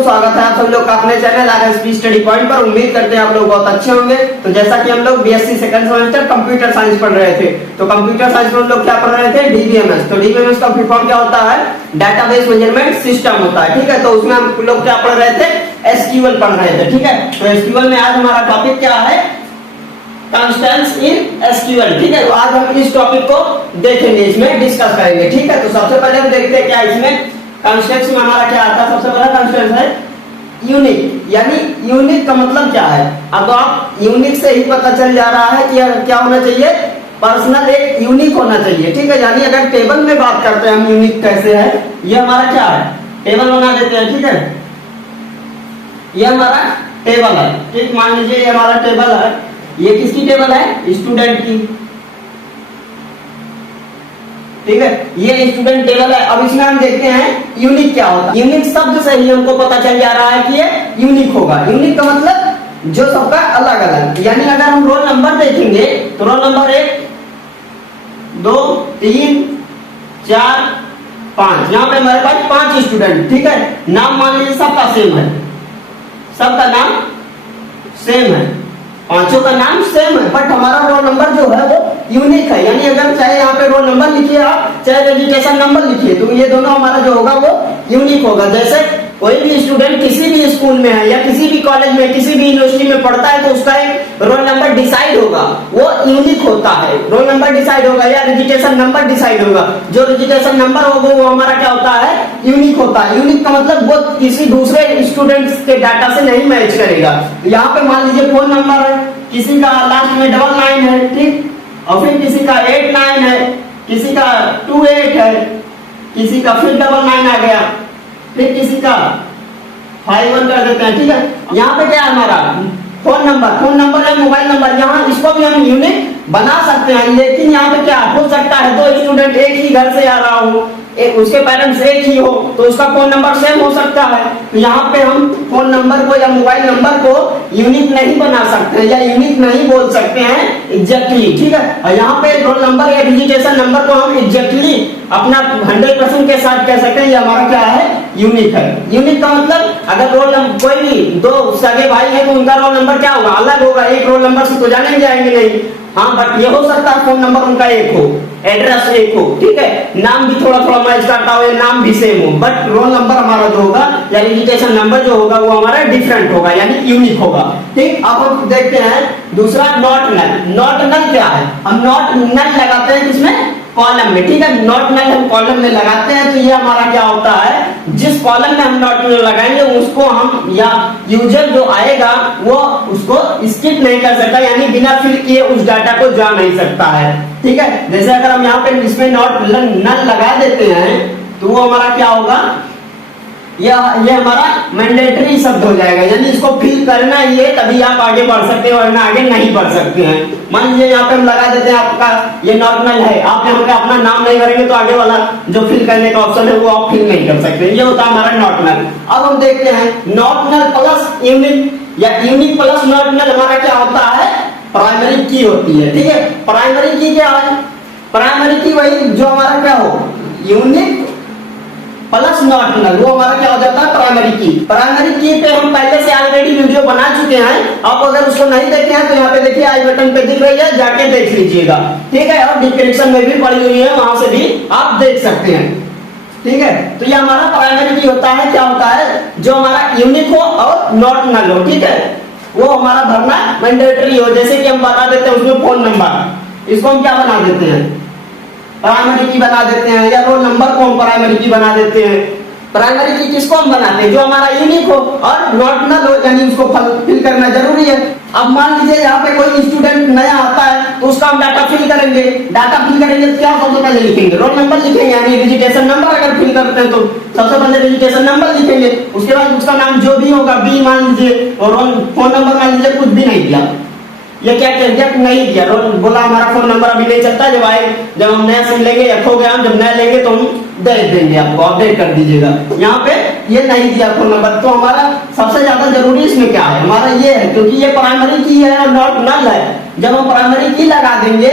दोस्तों, स्वागत है आप सब लोग का अपने चैनल आरएसपी स्टडी पॉइंट पर। उम्मीद करते हैं आप लोग बहुत अच्छे होंगे। तो जैसा कि हम लोग BSc second semester computer science पढ़ रहे थे, तो कंप्यूटर साइंस में हम लोग क्या पढ़ रहे थे, डीबीएमएस। तो डीबीएमएस का फुल फॉर्म क्या होता है, डाटाबेस मैनेजमेंट सिस्टम होता है। ठीक है, तो उसमें हम लोग क्या पढ़ रहे थे, एसक्यूएल पढ़ रहे थे। ठीक है, तो एसक्यूएल में आज हमारा टॉपिक क्या है, कंस्टेंट्स इन एसक्यूएल। ठीक है, तो आज हम इस टॉपिक को देखेंगे, इसमें डिस्कस करेंगे। ठीक है, तो सबसे पहले हम देखते हैं क्या इसमें कंस्ट्रक्ट में हमारा क्या आता है। सबसे पहला कंस्ट्रक्ट है यूनिक, यानी यूनिक का मतलब क्या है। अब आप यूनिक से ही पता चल जा रहा है कि क्या होना चाहिए, पर्सनल एक यूनिक होना चाहिए। ठीक है, यानी अगर टेबल में बात करते हैं हम यूनिक कैसे है, ये हमारा क्या है, टेबल बना देते हैं। ठीक है, ये हमारा टेबल है। ठीक, मान लीजिए ये हमारा टेबल है। ये किसकी टेबल है, स्टूडेंट की। ठीक है, ये स्टूडेंट टेबल है। अब इसमें हम देखते हैं यूनिक क्या होता है। यूनिक शब्द से ही हमको पता चल जा रहा है कि ये यूनिक होगा। यूनिक का मतलब जो सबका अलग अलग, यानी अगर हम रोल नंबर देखेंगे तो रोल नंबर 1 2 3 4 5, यहाँ पे हमारे पास 5 स्टूडेंट। ठीक है, नाम मान लीजिए सबका सेम है, सबका नाम सेम है, पांचों का नाम सेम है, बट हमारा रोल नंबर जो है वो यूनिक है। यानी अगर चाहे यहाँ पे रोल नंबर लिखिए आप, चाहे रजिस्ट्रेशन नंबर लिखिए, तो ये दोनों हमारा जो होगा वो यूनिक होगा। जैसे कोई भी स्टूडेंट किसी भी स्कूल में है या किसी भी कॉलेज में, किसी भी यूनिवर्सिटी में पढ़ता है, तो उसका एक रोल नंबर डिसाइड होगा, वो यूनिक होता है। रोल नंबर डिसाइड होगा या रजिस्ट्रेशन नंबर डिसाइड होगा। जो रजिस्ट्रेशन नंबर होगा वो हमारा क्या होता है, यूनिक होता है। यूनिक का मतलब वो किसी दूसरे स्टूडेंट्स के डाटा से नहीं मैच करेगा। यहाँ पे मान लीजिए फोन नंबर है, किसी का लास्ट में 99 है, ठीक, और फिर किसी का 89 है, किसी का 28 है, किसी का फिर 99 आ गया, फिर किसी का 51 कर देते हैं। ठीक है, यहाँ पे क्या है हमारा फोन नंबर है, मोबाइल नंबर। यहाँ इसको भी हम यूनिक बना सकते हैं, लेकिन यहाँ पे क्या हो सकता है, दो स्टूडेंट एक ही घर से आ रहा हो, उसके पेरेंट्स एक ही हो, तो उसका फोन नंबर सेम हो सकता है। तो यहाँ पे हम फोन नंबर को या मोबाइल नंबर को यूनिक नहीं बना सकते या यूनिक नहीं बोल सकते हैं एग्जैक्टली। ठीक है, और यहाँ पे रोल नंबर या रजिस्ट्रेशन नंबर को हम एग्जैक्टली अपना 100% के साथ कह सकते हैं ये हमारा क्या है, यूनिक है। यूनिक का मतलब अगर रोल नंबर कोई भी दो सगे भाई है तो उनका रोल नंबर क्या होगा, अलग होगा। एक रोल नंबर से तो जाने जाएंगे नहीं, हाँ, बट ये हो सकता है फोन नंबर उनका एक हो, एड्रेस एक हो, ठीक है, नाम भी थोड़ा थोड़ा मैच करता हो, नाम भी सेम हो, बट रोल नंबर हमारा जो होगा या रजिस्ट्रेशन नंबर जो होगा वो हमारा डिफरेंट होगा, यानी यूनिक होगा। ठीक, अब हम देखते हैं दूसरा नॉट नल। नॉट नल क्या है, हम नॉट नल लगाते हैं किसमें, कॉलम में। ठीक है, नॉट नल हम कॉलम में लगाते हैं, तो ये हमारा क्या होता है, जिस कॉलम में हम नॉट नल लगाएंगे उसको हम या यूजर जो आएगा वो उसको स्किप नहीं कर सकता, यानी बिना फिल किए उस डाटा को जा नहीं सकता है। ठीक है, जैसे अगर हम यहाँ पे इसमें नॉट नल लगा देते हैं तो वो हमारा क्या होगा, ये हमारा मैंडेटरी शब्द हो जाएगा, यानी इसको फिल करना ही है, तभी आप आगे बढ़ सकते हैं, वरना आगे नहीं बढ़ सकते हैं। मान लीजिए यहाँ पे हम लगा देते हैं आपका ये नॉर्मल है, आप यहाँ पे अपना नाम नहीं भरेंगे तो आगे वाला जो फिल करने का ऑप्शन है वो आप फिल नहीं कर सकते। ये होता है हमारा नॉर्मल। अब हम देखते हैं नॉर्मल प्लस यूनिक या यूनिक प्लस नॉर्मल हमारा क्या होता है, प्राइमरी की होती है। ठीक है, प्राइमरी की क्या है, प्राइमरी की वही जो हमारा क्या हो, यूनिक प्लस नॉट नल, वो हमारा क्या हो जाता है, प्राइमरी की। प्राइमरी की पे हम पहले से ऑलरेडी वीडियो बना चुके हैं, आप अगर उसको नहीं देखे हैं तो यहाँ पे देखिए आई बटन पे दिख रही है, जाके देख लीजिएगा। ठीक है, और डिस्क्रिप्शन में भी पड़ी हुई है, वहां से भी आप देख सकते हैं। ठीक है, तो ये हमारा प्राइमरी की होता है, क्या होता है, जो हमारा यूनिक हो और नॉट नल हो। ठीक है, वो हमारा भरना मैंडेटरी हो। जैसे कि हम बता देते हैं उसमें फोन नंबर, इसको हम क्या बना देते हैं, प्राइमरी की बना देते हैं, या रोल नंबर को हम प्राइमरी की बना देते हैं। प्राइमरी की किसको हम बनाते हैं, जो हमारा यूनिक हो और नॉट नल हो, यानी उसको फिल करना जरूरी है। अब मान लीजिए यहाँ पे कोई स्टूडेंट नया आता है तो उसका हम डाटा फिल करेंगे। डाटा फिल करेंगे तो क्या सबसे पहले लिखेंगे, रोल नंबर लिखेंगे, यानी रजिस्ट्रेशन नंबर अगर फिल करते हैं तो सबसे पहले रजिस्ट्रेशन नंबर लिखेंगे। उसके बाद उसका नाम जो भी होगा, बी मान लीजिए, और फोन नंबर मान लीजिए कुछ भी नहीं दिया, ये क्या नहीं दिया, बोला हमारा फोन नंबर अभी नहीं चलता, जब हम नया सिम लेंगे या खो गया, जब नया लेंगे तो हम दे देंगे, आपको अपडेट कर दीजिएगा। यहाँ पे ये नहीं दिया फोन नंबर, तो हमारा सबसे ज्यादा जरूरी इसमें क्या है, हमारा ये है, क्योंकि ये प्राइमरी की है और नॉट नल है। जब हम प्राइमरी की लगा देंगे,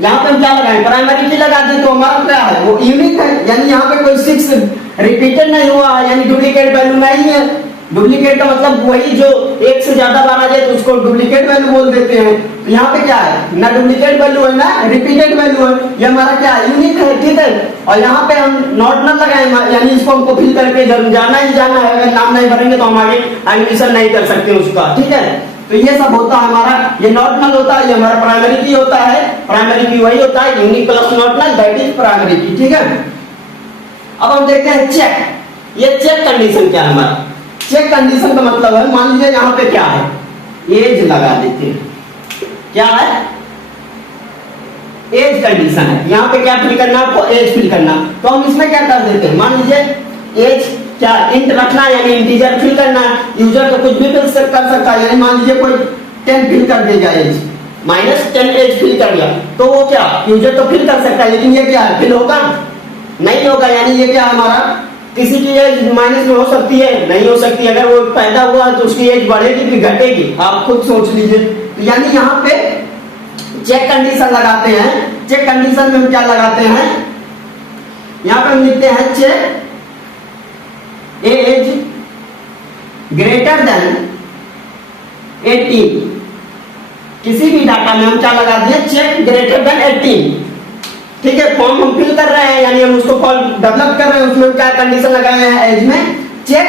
यहाँ पे हम क्या लगाएं, प्राइमरी की लगा दें, तो हमारा क्या है, वो यूनिक है, यानी यहाँ पे कोई 6 रिपीटेड नहीं हुआ है, यानी डुप्लीकेट वैल्यू नहीं है। डुप्लीकेट का मतलब वही जो एक से ज्यादा बार आ जाए तो उसको डुप्लीकेट वैल्यू बोल देते हैं। तो यहाँ पे क्या है, ना डुप्लीकेट वैल्यू है ना रिपीटेड वैल्यू है, ये हमारा क्या है, यूनिक है, ठीक है। और यहाँ पे हम नॉट न लगाए, यानी इसको हमको फिल करके जाना ही जाना है, अगर नाम नहीं भरेंगे तो हम आगे एडमिशन नहीं कर सकते उसका, ठीक है। तो ये सब होता है हमारा, ये नॉट नल होता है, ये हमारा प्राइमरी की होता है, प्राइमरी की वही होता है unique plus not null, that is primary key, ठीक है। अब हम देखते हैं चेक। ये चेक कंडीशन क्या है हमारा, चेक कंडीशन का मतलब है, मान लीजिए यहाँ पे क्या है, एज लगा देते हैं, क्या है, एज कंडीशन है। यहाँ पे क्या फिल करना है आपको, एज फिल करना। तो हम इसमें क्या कर देते हैं, मान लीजिए एज क्या इंट रखना है, यानी इंटीजर फिल करना है। यूजर तो कुछ भी फिल कर सकता है, यानी मान लीजिए कोई 10 फिल कर देगा, एज -10 एज फिल कर दिया, तो वो क्या यूजर तो फिल कर सकता है, लेकिन ये क्या है, फिल होगा नहीं होगा। यानी ये क्या है हमारा, किसी की एज माइनस में हो सकती है, नहीं हो सकती। अगर वो पैदा हुआ तो उसकी एज बढ़ेगी कि घटेगी, आप खुद सोच लीजिए। तो यानी यहाँ पे चेक कंडीशन लगाते हैं। चेक कंडीशन में हम क्या लगाते हैं, यहाँ पे हम लिखते हैं चेक एज ग्रेटर देन 18। किसी भी डाटा में हम क्या लगा दिए, चेक ग्रेटर देन 18, ठीक है। फॉर्म हम फिल कर रहे हैं, यानी हम उसको फॉर्म डेवलप कर रहे हैं, उसमें क्या कंडीशन लगाए हैं एज में, चेक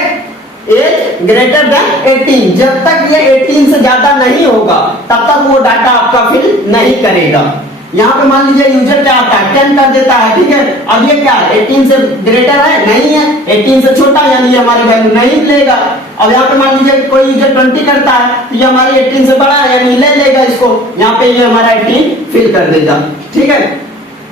एज ग्रेटर देन 18। जब तक ये 18 से ज्यादा नहीं होगा तब तक वो डाटा आपका फिल नहीं करेगा। यहाँ पे मान लीजिए यूजर क्या आता है, 10 कर देता है, ठीक है। अब ये क्या है, 18 से ग्रेटर है, नहीं है, 18 से छोटा, यानी ये हमारी वैल्यू नहीं लेगा। अब यहाँ पे मान लीजिए कोई यूजर 20 करता है, तो ये हमारी 18 से बड़ा है, यानी ले लेगा इसको, यहाँ पे ये हमारा 18 फिल कर देगा, ठीक है।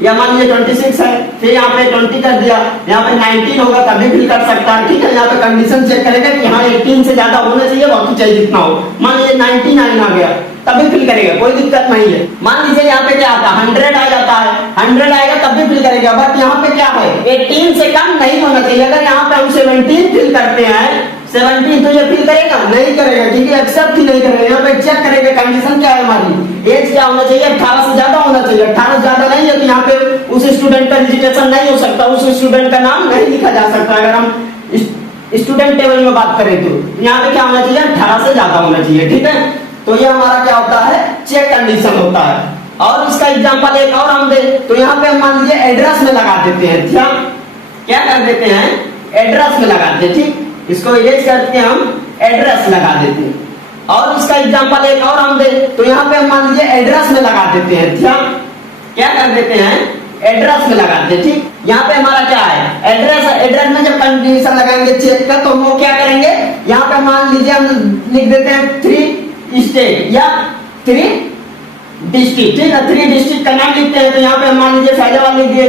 या मान लीजिए 26 है, फिर यहाँ पे 20 कर दिया, यहाँ पे 19 होगा तभी फिल कर सकता है, ठीक है। यहाँ पे कंडीशन चेक करेगा कि हाँ 18 से ज्यादा होना चाहिए, बाकी चाहिए जितना हो। मान लीजिए 99 आ गया तभी फिल करेगा, कोई दिक्कत नहीं है। मान लीजिए यहाँ पे क्या आता है, 100 आ जाता है, 100 आएगा तब भी फिल करेगा। बट यहाँ पे क्या है, 18 से कम नहीं होना चाहिए। अगर यहाँ पे हम 17 फिल करते हैं, 17 तो ये फिल करेगा नहीं करेगा, ठीक है, एक्सेप्ट ही नहीं करेगा। यहाँ पे चेक करेगा कंडीशन क्या है हमारी, एज क्या होना चाहिए, 18 से ज्यादा होना चाहिए। 18 से ज्यादा नहीं है तो यहाँ पे उस स्टूडेंट का रजिस्ट्रेशन नहीं हो सकता, उस स्टूडेंट का नाम नहीं लिखा जा सकता। अगर हम स्टूडेंट टेबल में बात करें तो यहाँ पे क्या होना चाहिए, 18 से ज्यादा होना चाहिए, ठीक है। तो ये हमारा क्या होता है, चेक कंडीशन होता है। और इसका एग्जांपल एक और हम दे, तो यहाँ पे हम मान लीजिए एड्रेस में लगा देते हैं, क्या कर देते हैं, एड्रेस में लगाते हैं, ठीक। इसको इरेज करके हम एड्रेस लगा देते हैं। और इसका एग्जांपल एक और हम दे, तो यहाँ पे हम मान लीजिए एड्रेस में लगा देते हैं, क्या कर देते हैं, एड्रेस में लगाते हैं, ठीक। यहाँ पे हमारा क्या है, एड्रेस। एड्रेस में जब कंडीशन लगाएंगे चेक का, तो हम वो क्या करेंगे, यहाँ पे मान लीजिए हम लिख देते हैं 3 स्टेट या 3 डिस्ट्रिक्ट, ठीक है। 3 डिस्ट्रिक्ट का नाम लिखते हैं, तो यहाँ पे हम मान लीजिए फैजाबाद लिख दिए,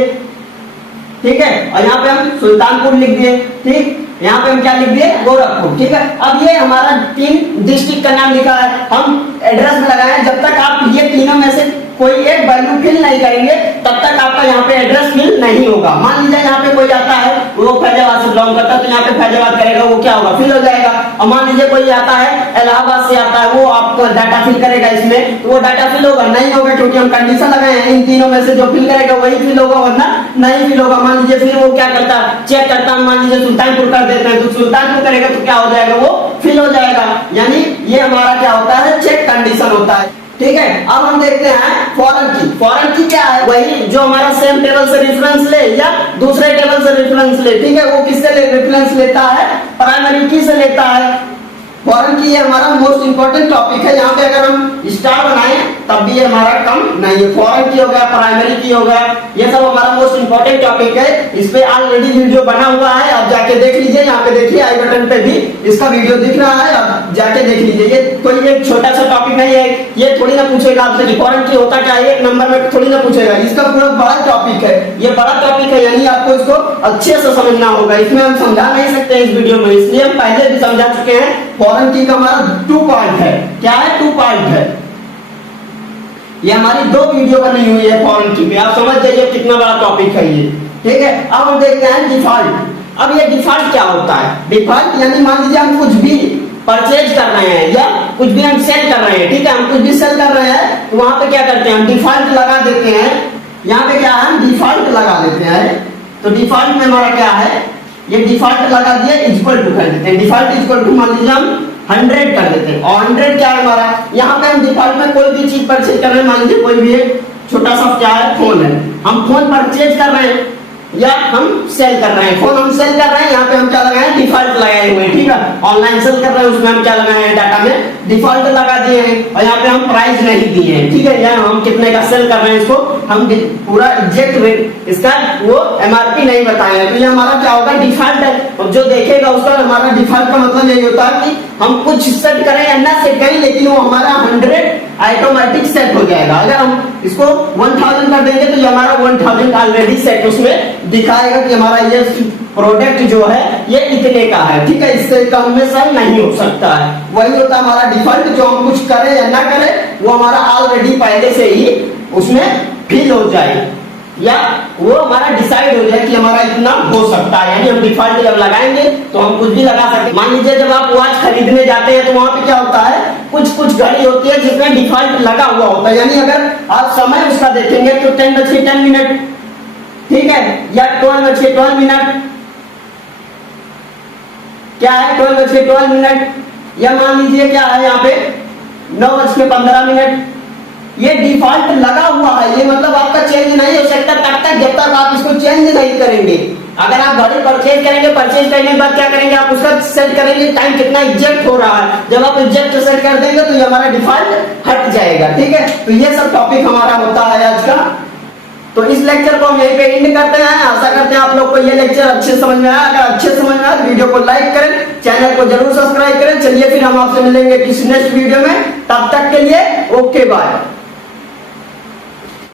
ठीक है। और यहाँ पे हम सुल्तानपुर लिख दिए, ठीक। यहाँ पे हम क्या लिख दिए, गोरखपुर, ठीक है। अब ये हमारा 3 डिस्ट्रिक्ट का नाम लिखा है, हम एड्रेस में लगाए। जब तक आप ये तीनों में से कोई एक वैल्यू फिल नहीं करेंगे तब तक आपका यहाँ पे एड्रेस फिल नहीं होगा। मान लीजिए यहाँ पे कोई आता है, वो फैजाबाद से बिलोंग करता है, तो यहाँ पे फैजाबाद करेगा, वो क्या होगा, फिल हो जाएगा। और मान लीजिए कोई आता है इलाहाबाद से आता है, वो आपको डाटा फिल करेगा इसमें, तो वो डाटा फिल होगा नहीं होगा, क्योंकि हम कंडीशन लगाए हैं। इन तीनों में से जो फिल करेगा वही फिल होगा, वरना नहीं फिल होगा। मान लीजिए फिर वो क्या करता है, चेक करता है, मान लीजिए सुल्तानपुर कर देते हैं, तो सुल्तानपुर करेगा तो क्या हो जाएगा, वो फिल हो जाएगा। यानी ये हमारा क्या होता है, चेक कंडीशन होता है, ठीक है। अब हम देखते हैं फॉरेन की। फॉरेन की क्या है, वही जो हमारा सेम टेबल से रेफरेंस ले या दूसरे टेबल से रेफरेंस ले, ठीक है। वो किससे रेफरेंस लेता है, प्राइमरी की से लेता है। फॉरेन की ये हमारा मोस्ट इंपोर्टेंट टॉपिक है। यहाँ पे अगर हम स्टार बनाए तब भी ये हमारा कम नहीं है। फॉरेन की हो गया, प्राइमरी की हो गया, ये सब हमारा मोस्ट इंपोर्टेंट टॉपिक है। इस पे ऑलरेडी वीडियो बना हुआ है, आप जाके देख लीजिए। यहाँ पे देखिए आई बटन पे भी इसका वीडियो दिख रहा है, आप जाके देख लीजिए। ये कोई एक छोटा सा टॉपिक नहीं है, ये थोड़ी ना पूछेगा आपसे कि फॉरेन की होता क्या है, एक नंबर में थोड़ी ना पूछेगा। इसका पूरा बड़ा टॉपिक है, ये बड़ा टॉपिक है, यानी आपको इसको अच्छे से समझना होगा। इसमें हम समझा नहीं सकते इस वीडियो में, इसलिए हम पहले भी समझा चुके हैं। फॉरेन की का हमारा 2 पार्ट है, क्या है, 2 पार्ट है। ये हमारी 2 वीडियो बनी हुई है फॉरेन की पे, आप समझ जाइए कितना बड़ा टॉपिक है ये, ठीक है। अब हम देखते हैं डिफॉल्ट। अब ये डिफॉल्ट क्या होता है, डिफॉल्ट यानी मान लीजिए हम कुछ भी परचेज कर रहे हैं या कुछ भी हम सेल कर रहे हैं, ठीक है। हम कुछ भी सेल कर रहे हैं तो वहां पे क्या करते हैं, हम डिफॉल्ट लगा देते हैं। यहाँ पे क्या है, डिफॉल्ट लगा देते हैं। तो डिफॉल्ट में हमारा क्या है, ये डिफॉल्ट लगा दिया, इक्वल टू कर देते हैं। डिफॉल्ट इक्वल टू मान लीजिए हम 100 कर देते हैं, और 100 क्या है हमारा, यहाँ पे हम डिफॉल्ट में कोई भी चीज परचेज कर रहे हैं, मान लीजिए कोई भी एक छोटा सा क्या है, फोन है, हम फोन परचेज कर रहे हैं या हम सेल कर रहे हैं, फोन हम सेल कर रहे हैं, यहाँ पे हम क्या लगाए, डिफॉल्ट लगाए हुए हैं, ठीक है। ऑनलाइन सेल कर रहे हैं, उसमें हम क्या लगाए हैं, डाटा में डिफॉल्ट लगा दिए हैं, और यहाँ पे हम प्राइस नहीं दिए हैं, ठीक है। यहाँ हम कितने का सेल कर रहे हैं, इसको हम पूरा एग्जैक्ट रेट इसका वो एमआरपी नहीं बताए हैं, तो ये हमारा क्या होगा, डिफॉल्ट है। और जो देखेगा उसका हमारा डिफॉल्ट का मतलब यही होता है कि हम कुछ सेट करें या ना सेट करें, लेकिन वो हमारा 100 ऑटोमेटिक सेट हो जाएगा। अगर हम इसको 1000 कर देंगे तो ये हमारा 1000 ऑलरेडी सेट उसमें दिखाएगा कि हमारा ये प्रोडक्ट जो है ये इतने का है, ठीक है, इससे कम में सेल नहीं हो सकता है। वही होता है हमारा डिफॉल्ट, जो हम कुछ करें या ना करें वो हमारा ऑलरेडी पहले से ही उसमें फिल हो जाए, या वो हमारा डिसाइड हो जाए कि हमारा इतना हो सकता है। यानी हम डिफॉल्ट जब लगाएंगे तो हम कुछ भी लगा सकते हैं। मान लीजिए जब आप वॉच खरीदने जाते हैं तो वहां पे क्या होता है, कुछ घड़ी होती है जिसमें डिफॉल्ट लगा हुआ होता है, यानी अगर आप समय उसका देखेंगे तो 10:10, ठीक है, या 12:12, क्या है 12:12, या मान लीजिए क्या है यहाँ पे 9:15, ये डिफॉल्ट लगा हुआ है, ये मतलब आपका चेंज नहीं हो सकता तब तक जब तक आप इसको चेंज नहीं करेंगे। अगर आप घड़ी परचेज करेंगे, परचेज करने के बाद क्या करेंगे, आप उसका सेट करेंगे टाइम कितना एग्जैक्ट हो रहा है, जब आप एग्जैक्ट सेट कर देंगे तो ये हमारा डिफॉल्ट हट जाएगा, ठीक है। तो ये सब टॉपिक हमारा होता है आज का। तो इस लेक्चर को हम यहीं पे एंड करते हैं। आशा करते हैं आप लोग को ये लेक्चर अच्छे समझ में आया। अगर अच्छे समझ में आया तो वीडियो को लाइक करें, चैनल को जरूर सब्सक्राइब करें। चलिए फिर हम आपसे मिलेंगे किसी नेक्स्ट वीडियो में, तब तक के लिए ओके बाय।